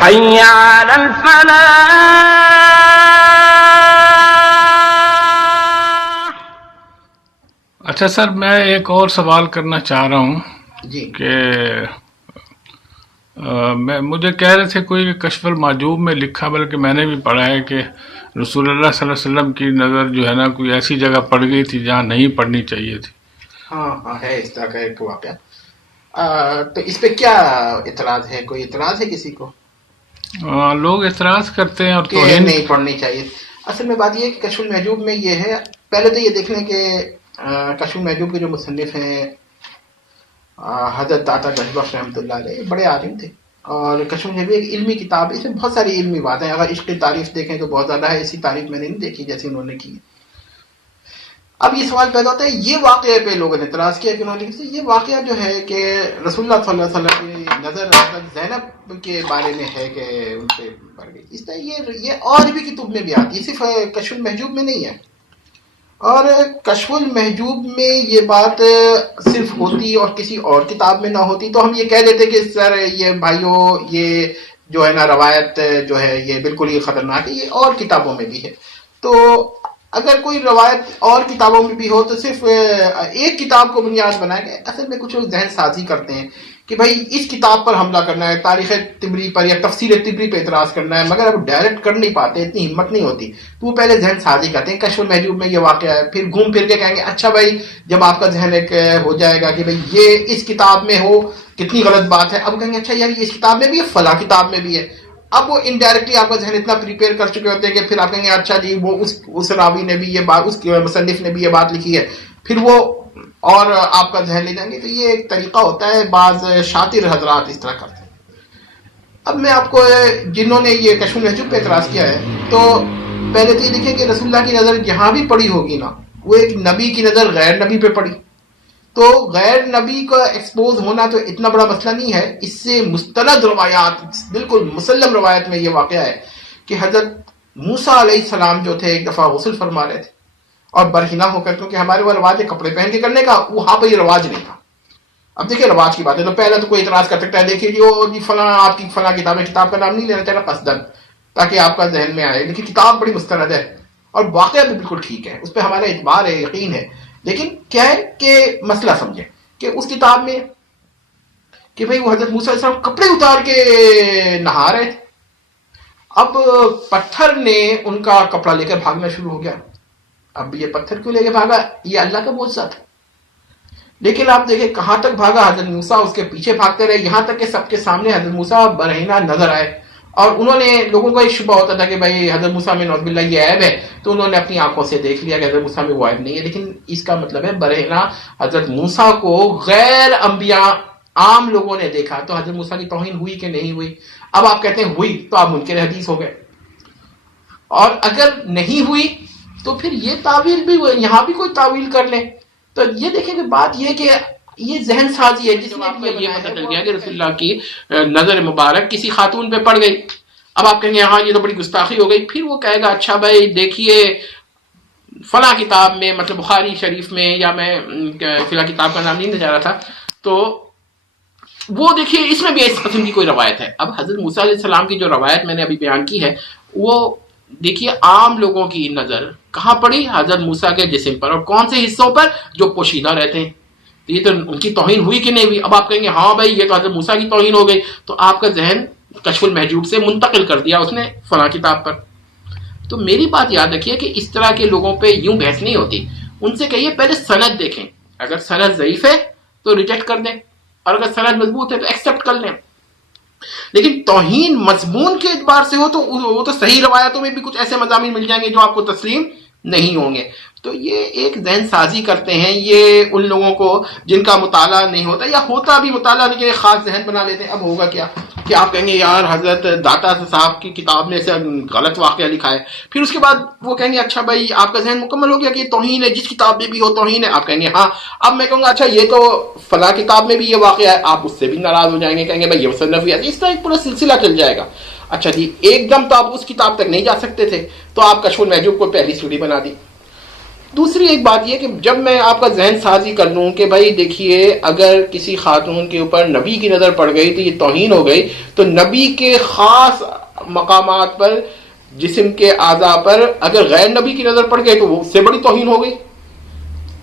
حي على الفلاح. اچھا سر، میں ایک اور سوال کرنا چاہ رہا ہوں جی کہ مجھے کہہ رہے تھے کوئی کشف المحجوب میں لکھا، بلکہ میں نے بھی پڑھا ہے کہ رسول اللہ صلی اللہ علیہ وسلم کی نظر جو ہے نا کوئی ایسی جگہ پڑ گئی تھی جہاں نہیں پڑنی چاہیے تھی. ہاں ہے اس طرح کا ایک واقعہ. تو اس پہ کیا اعتراض ہے؟ کوئی اعتراض ہے کسی کو لوگ اعتراض کرتے ہیں اور کہ توہین. نہیں پڑھنی چاہیے؟ اصل میں بات یہ ہے کہ کشف المحجوب میں یہ ہے، پہلے تو یہ دیکھ لیں کہ کشف المحجوب کے جو مصنف ہیں حضرت داتا گنج بخش رحمۃ اللہ علیہ، بڑے عالم تھے، اور کشف المحجوب ایک علمی کتاب ہے، اس میں بہت ساری علمی باتیں ہیں. اگر عشق کی تعریف دیکھیں تو بہت زیادہ ہے، اسی تعریف میں نے نہیں دیکھی جیسے انہوں نے کی. اب یہ سوال پیدا ہوتا ہے یہ واقعے پہ لوگوں نے اعتراض کیا کہ انہوں نے یہ واقعہ جو ہے کہ رسول اللہ صلی اللہ علیہ وسلم کی نظر حضرت زینب کے بارے میں ہے کہ ان پہ پڑ گئی. اس طرح یہ اور بھی کتب میں بھی آتی ہے، صرف کشف المحجوب میں نہیں ہے. اور کشف المحجوب میں یہ بات صرف ہوتی اور کسی اور کتاب میں نہ ہوتی تو ہم یہ کہہ دیتے کہ سر یہ بھائیوں یہ جو ہے نا روایت جو ہے یہ بالکل ہی خطرناک ہے، یہ اور کتابوں میں بھی ہے. تو اگر کوئی روایت اور کتابوں میں بھی ہو تو صرف ایک کتاب کو بنیاد بنا کے اصل میں کچھ لوگ ذہن سازی کرتے ہیں کہ بھائی اس کتاب پر حملہ کرنا ہے، تاریخ طبری پر یا تفسیر طبری پہ اعتراض کرنا ہے، مگر اب ڈائریکٹ کر نہیں پاتے، اتنی ہمت نہیں ہوتی، تو وہ پہلے ذہن سازی کرتے ہیں کشف المحجوب میں یہ واقعہ ہے، پھر گھوم پھر کے کہیں گے اچھا بھائی جب آپ کا ذہن ایک ہو جائے گا کہ بھائی یہ اس کتاب میں ہو کتنی غلط بات ہے، اب کہیں گے اچھا یار اس کتاب میں بھی ہے، فلاں کتاب میں بھی ہے. اب وہ انڈائریکٹلی آپ کا ذہن اتنا پریپیئر کر چکے ہوتے ہیں کہ پھر آپ کہیں گے اچھا جی وہ اس راوی نے بھی یہ بات، اس مصنف نے بھی یہ بات لکھی ہے، پھر وہ اور آپ کا ذہن لے جائیں گے. تو یہ ایک طریقہ ہوتا ہے، بعض شاطر حضرات اس طرح کرتے ہیں. اب میں آپ کو جنہوں نے یہ کشف المحجوب پہ اعتراض کیا ہے تو پہلے تو یہ دیکھیں کہ رسول اللہ کی نظر جہاں بھی پڑی ہوگی نا وہ ایک نبی کی نظر غیر نبی پہ پڑی، تو غیر نبی کا ایکسپوز ہونا تو اتنا بڑا مسئلہ نہیں ہے. اس سے مستند روایات، بالکل مسلم روایت میں یہ واقعہ ہے کہ حضرت موسیٰ علیہ السلام جو تھے ایک دفعہ غسل فرما رہے تھے اور برہنہ ہو کر، کیونکہ ہمارے وہ رواج ہے کپڑے پہن کے کرنے کا، وہاں پہ یہ رواج نہیں تھا. اب دیکھیں رواج کی بات ہے تو پہلے تو کوئی اعتراض کر سکتا ہے دیکھیے جی فلاں آپ کی فلاں کتاب کا نام نہیں لینا چاہتا قصدن تاکہ آپ کا ذہن میں آئے، لیکن کتاب بڑی مستند ہے اور واقعہ بھی بالکل ٹھیک ہے، اس پہ ہمارا اعتبار ہے، یقین ہے. لیکن کیا ہے کہ مسئلہ سمجھیں کہ اس کتاب میں کہ بھئی وہ حضرت موسیٰ علیہ السلام کپڑے اتار کے نہا رہے تھے، اب پتھر نے ان کا کپڑا لے کر بھاگنا شروع ہو گیا. اب یہ پتھر کیوں لے کے بھاگا؟ یہ اللہ کا معجزہ تھا. لیکن آپ دیکھیں کہاں تک بھاگا، حضرت موسیٰ اس کے پیچھے بھاگتے رہے یہاں تک کہ سب کے سامنے حضرت موسیٰ برہنہ نظر آئے. اور انہوں نے، لوگوں کا ایک شبہ ہوتا تھا کہ بھائی حضرت موسیٰ میں نعوذ باللہ یہ عیب ہے، تو انہوں نے اپنی آنکھوں سے دیکھ لیا کہ حضرت موسیٰ میں وہ عیب نہیں ہے. لیکن اس کا مطلب ہے برہنہ حضرت موسیٰ کو غیر انبیاء عام لوگوں نے دیکھا، تو حضرت موسیٰ کی توہین ہوئی کہ نہیں ہوئی؟ اب آپ کہتے ہیں ہوئی تو آپ منکر حدیث ہو گئے، اور اگر نہیں ہوئی تو پھر یہ تعویل بھی یہاں بھی کوئی تعویل کر لیں. تو یہ دیکھیں کہ بات یہ کہ یہ ذہن سازی ہے جس میں آپ کو یہ پتہ چل گیا کہ رسول اللہ کی نظر مبارک کسی خاتون پہ پڑ گئی. اب آپ کہیں گے ہاں یہ تو بڑی گستاخی ہو گئی، پھر وہ کہے گا اچھا بھائی دیکھیے فلاں کتاب میں، مطلب بخاری شریف میں، یا میں فلاں کتاب کا نام نہیں لینا چاہ رہا تھا، تو وہ دیکھیے اس میں بھی اس قسم کی کوئی روایت ہے. اب حضرت موسیٰ علیہ السلام کی جو روایت میں نے ابھی بیان کی ہے وہ دیکھیے عام لوگوں کی نظر کہاں پڑی؟ حضرت موسیٰ کے جسم پر، اور کون سے حصوں پر؟ جو پوشیدہ رہتے ہیں. تو یہ تو ان کی توہین ہوئی کہ نہیں ہوئی؟ اب آپ کہیں گے ہاں بھائی یہ تو حضرت موسیٰ کی توہین ہو گئی، تو آپ کا ذہن کشف المحجوب سے منتقل کر دیا اس نے فلاں کتاب پر. تو میری بات یاد رکھیے کہ اس طرح کے لوگوں پہ یوں بحث نہیں ہوتی. ان سے کہیے پہلے سند دیکھیں، اگر سند ضعیف ہے تو ریجیکٹ کر دیں، اور اگر سند مضبوط ہے تو ایکسیپٹ کر لیں. لیکن توہین مضمون کے اعتبار سے ہو تو وہ تو صحیح روایتوں میں بھی کچھ ایسے مضامین مل جائیں گے جو آپ کو تسلیم نہیں ہوں گے. تو یہ ایک ذہن سازی کرتے ہیں یہ ان لوگوں کو جن کا مطالعہ نہیں ہوتا، یا ہوتا بھی مطالعہ لیکن ایک خاص ذہن بنا لیتے ہیں. اب ہوگا کیا کہ آپ کہیں گے یار حضرت داتا صاحب کی کتاب میں سے غلط واقعہ لکھا ہے، پھر اس کے بعد وہ کہیں گے اچھا بھائی آپ کا ذہن مکمل ہو گیا کہ یہ توہین ہے، جس کتاب میں بھی ہو توہین ہے. آپ کہیں گے ہاں. اب میں کہوں گا اچھا یہ تو فلاں کتاب میں بھی یہ واقعہ ہے، آپ اس سے بھی ناراض ہو جائیں گے، کہیں گے بھائی یہ مصنف ہے. اس طرح ایک پورا سلسلہ چل جائے گا. اچھا جی ایک دم تو آپ اس کتاب تک نہیں جا سکتے تھے تو آپ کشف المحجوب کو پہلی سیڑھی بنا دی. دوسری ایک بات یہ کہ جب میں آپ کا ذہن سازی کر لوں کہ بھائی دیکھیے اگر کسی خاتون کے اوپر نبی کی نظر پڑ گئی تو یہ توہین ہو گئی، تو نبی کے خاص مقامات پر، جسم کے اعضاء پر اگر غیر نبی کی نظر پڑ گئی تو وہ اس سے بڑی توہین ہو گئی.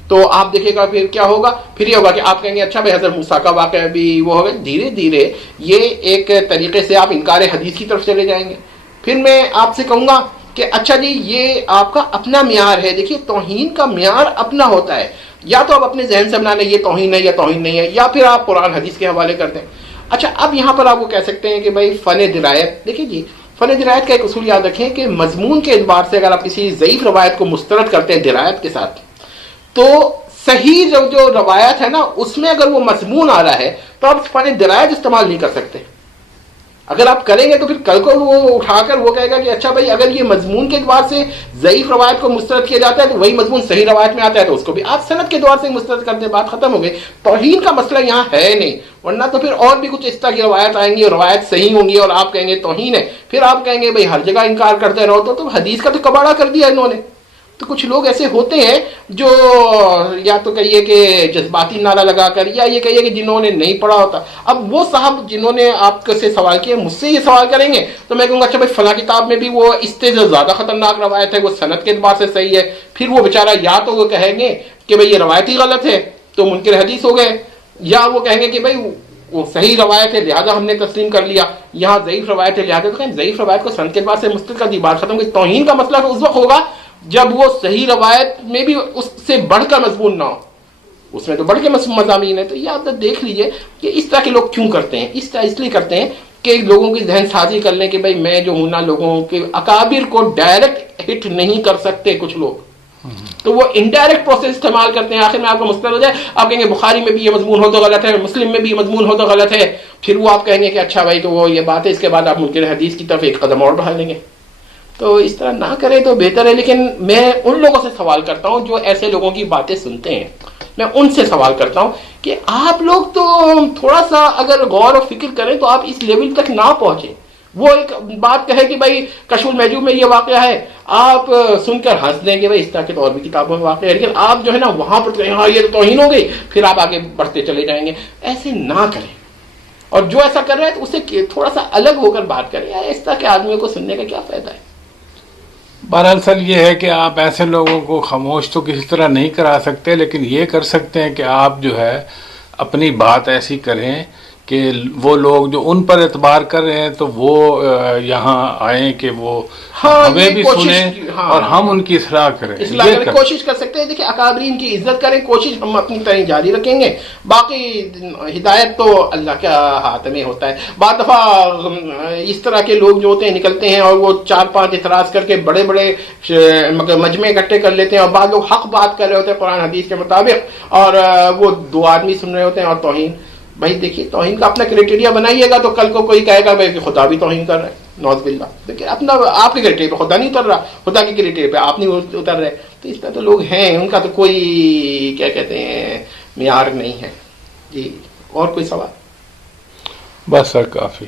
تو آپ دیکھیں گا پھر کیا ہوگا، پھر یہ ہوگا کہ آپ کہیں گے اچھا بھائی حضرت موسیٰ کا واقعہ بھی وہ ہوگا. دھیرے دھیرے یہ ایک طریقے سے آپ انکار حدیث کی طرف چلے جائیں گے. پھر میں آپ سے کہوں گا کہ اچھا جی یہ آپ کا اپنا معیار ہے. دیکھیے توہین کا معیار اپنا ہوتا ہے، یا تو آپ اپنے ذہن سے بنا لیں یہ توہین ہے یا توہین نہیں ہے، یا پھر آپ قرآن حدیث کے حوالے کر دیں. اچھا اب یہاں پر آپ وہ کہہ سکتے ہیں کہ بھائی فن درایت. دیکھیے جی فن درایت کا ایک اصول یاد رکھیں کہ مضمون کے اعتبار سے اگر آپ کسی ضعیف روایت کو مسترد کرتے ہیں درایت کے ساتھ، تو صحیح جو روایت ہے نا اس میں اگر وہ مضمون آ رہا ہے تو آپ فن درایت استعمال نہیں کر سکتے. اگر آپ کریں گے تو پھر کل کو وہ اٹھا کر وہ کہے گا کہ اچھا بھائی اگر یہ مضمون کے اعتبار سے ضعیف روایت کو مسترد کیا جاتا ہے تو وہی مضمون صحیح روایت میں آتا ہے تو اس کو بھی آپ سند کے اعتبار سے مسترد کرتے ہیں. بات ختم ہو گئی. توہین کا مسئلہ یہاں ہے نہیں، ورنہ تو پھر اور بھی کچھ اس طرح کی روایت آئیں گی اور روایت صحیح ہوں گی اور آپ کہیں گے توہین ہے. پھر آپ کہیں گے بھائی ہر جگہ انکار کرتے رہو تو حدیث کا تو کباڑہ کر دیا انہوں نے. تو کچھ لوگ ایسے ہوتے ہیں جو یا تو کہیے کہ جذباتی نعرہ لگا کر، یا یہ کہیے کہ جنہوں نے نہیں پڑھا ہوتا. اب وہ صاحب جنہوں نے آپ سے سوال کیا مجھ سے یہ سوال کریں گے تو میں کہوں گا اچھا بھائی فلاں کتاب میں بھی وہ اس سے جو زیادہ خطرناک روایت ہے وہ سند کے اعتبار سے صحیح ہے. پھر وہ بیچارہ یا تو وہ کہیں گے کہ بھائی یہ روایت ہی غلط ہے تو منکر حدیث ہو گئے، یا وہ کہیں گے کہ بھائی وہ صحیح روایت ہے لہذا ہم نے تسلیم کر لیا. یہاں ضعیف روایت ہے لہذا تو کہیں ضعیف روایت کو سند کے اعتبار سے مسترد کر دی. بات ختم ہوئی. توہین کا مسئلہ تو اس وقت ہوگا جب وہ صحیح روایت میں بھی اس سے بڑھ کر مضمون نہ ہو، اس میں تو بڑھ کے مضامین ہے. تو یہ آپ دیکھ لیجئے کہ اس طرح کے لوگ کیوں کرتے ہیں. اس لیے کرتے ہیں کہ لوگوں کی ذہن سازی کر لیں کہ بھائی میں جو ہوں نا لوگوں کے اکابر کو ڈائریکٹ ہٹ نہیں کر سکتے کچھ لوگ، تو وہ انڈائریکٹ پروسیس استعمال کرتے ہیں. آخر میں آپ کو مسترد ہو جائے، آپ کہیں گے بخاری میں بھی یہ مضمون ہو تو غلط ہے، مسلم میں بھی یہ مضمون ہو تو غلط ہے. پھر وہ آپ کہیں گے کہ اچھا بھائی تو وہ یہ بات ہے. اس کے بعد آپ منکر حدیث کی طرف ایک قدم اور بڑھا لیں گے. تو اس طرح نہ کریں تو بہتر ہے. لیکن میں ان لوگوں سے سوال کرتا ہوں جو ایسے لوگوں کی باتیں سنتے ہیں، میں ان سے سوال کرتا ہوں کہ آپ لوگ تو تھوڑا سا اگر غور و فکر کریں تو آپ اس لیول تک نہ پہنچیں. وہ ایک بات کہے کہ بھائی کشف المحجوب میں یہ واقعہ ہے، آپ سن کر ہنس دیں کہ بھائی اس طرح کے تو اور بھی کتابوں میں واقع ہے، لیکن آپ جو ہے نا وہاں پر کہیں ہاں یہ تو توہین ہو گئی، پھر آپ آگے بڑھتے چلے جائیں گے. ایسے نہ کریں. اور جو ایسا کر رہا ہے تو اسے تھوڑا سا الگ ہو کر بات کریں. یار اس طرح کے آدمیوں کو سننے کا کیا فائدہ ہے. بہرحال یہ ہے کہ آپ ایسے لوگوں کو خاموش تو کسی طرح نہیں کرا سکتے، لیکن یہ کر سکتے ہیں کہ آپ جو ہے اپنی بات ایسی کریں کہ وہ لوگ جو ان پر اعتبار کر رہے ہیں تو وہ یہاں آئیں کہ وہ ہمیں بھی سنیں اور ہم ان کی اصلاح کریں. کوشش کر سکتے ہیں. دیکھیں اکابرین کی عزت کریں، کوشش ہم اپنی طرح جاری رکھیں گے. باقی ہدایت تو اللہ کے ہاتھ میں ہوتا ہے. بعض دفعہ اس طرح کے لوگ جو ہوتے ہیں نکلتے ہیں اور وہ 4-5 اعتراض کر کے بڑے بڑے مجمع اکٹھے کر لیتے ہیں، اور بعض لوگ حق بات کر رہے ہوتے ہیں قرآن حدیث کے مطابق، اور وہ 2 آدمی سن رہے ہوتے ہیں اور توہین. بھائی دیکھیے توہین کا اپنا کرائٹیریا بنائیے گا تو کل کو کوئی کہے گا بھائی کہ خدا بھی توہین کر رہا ہے، نعوذ باللہ. دیکھیے اپنا آپ کے کرائٹیریا پہ خدا نہیں اتر رہا، خدا کے کرائٹیریا پہ آپ نہیں اتر رہے. تو اس طرح تو لوگ ہیں، ان کا تو کوئی کیا کہتے ہیں معیار نہیں ہے. جی اور کوئی سوال؟ بس سر کافی.